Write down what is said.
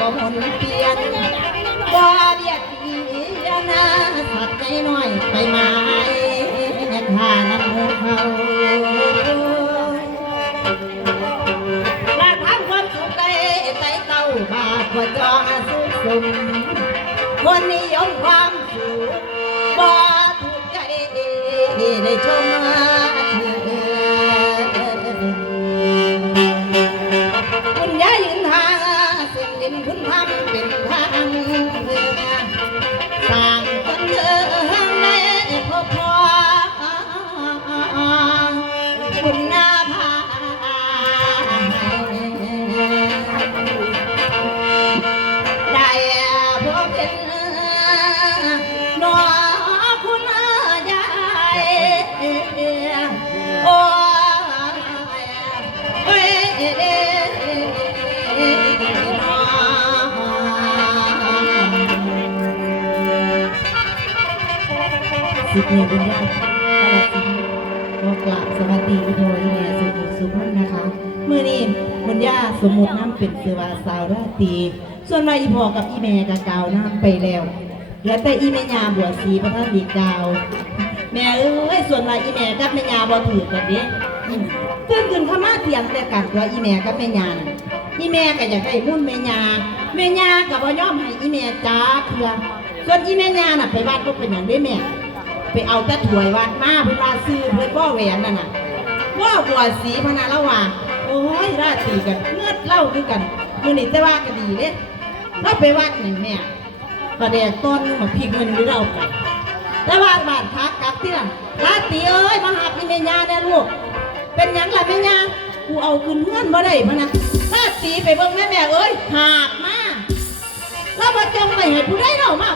บ่หมุนเปลี่ยนบ่เบียดเบียนนะสัตว์ใจน้อยไปไม้ข้าน้ำมูเขาและทำความสุขได้ใจเต้าบาดว่าจองสุขสมคนนิยมความสุขบ่ถูกใจได้ชมคุณยายยืนทางเส้นดินคุณทำเป็นทางสร้างคนเดินในพบพอคุณหน้าผาได้พบเห็นนอคุณยายโอ้สิบเอ็ดบุญญาตลอดสิบกราบสวัสดีโดยแม่สุขสุขนะคะเมื่อนี้บุญญาสมมุติน้ำเป็นเสือวาสาวราตรีส่วนมาอีพอกับอีแม่กับกาวน้ำไปแล้วเหลือแต่อีแม่ยาบวชสีพระธาตุดีกาวแม่เอ้ยส่วนมาอีแม่กับแม่ยาบ่ถือกันเด้ตื่นขึ้นข้ามาเถียงแต่กันว่าอีแม่กับแม่ยาอีแม่ก็อยากได้มุ่นแม่ยากับบ่ยอมให้อีแม่จ้าเถื่อส่วนอีแม่ยาน่ะไปวัดก็เป็นอย่างได้แม่ไปเอาตะถวยวัดมาเพื่อมาซื้อเพื่อว่าแหวนนั่นน่ะว่าบัวสีพนาละว่าโอ้ยราตรีกันเงือดเล่าด้วยกันมือนี่แต่ว่าก็ดีเลยเราไปวัดหนึ่งแม่ประเดี๋ยวต้นมาพิกเงินหรือเราไปแต่ว่าบาดพักกลับที่นั่นราตรีเอ้ยมาหาพี่แม่ยาได้ลูกเป็นยังล่ะแม่ยากูเอาคืนเงื่อนมาได้พนะราตรีไปเบิ่งแม่เอ้ยหากมาแล้วมาจงไปให้ผู้ได้เรามา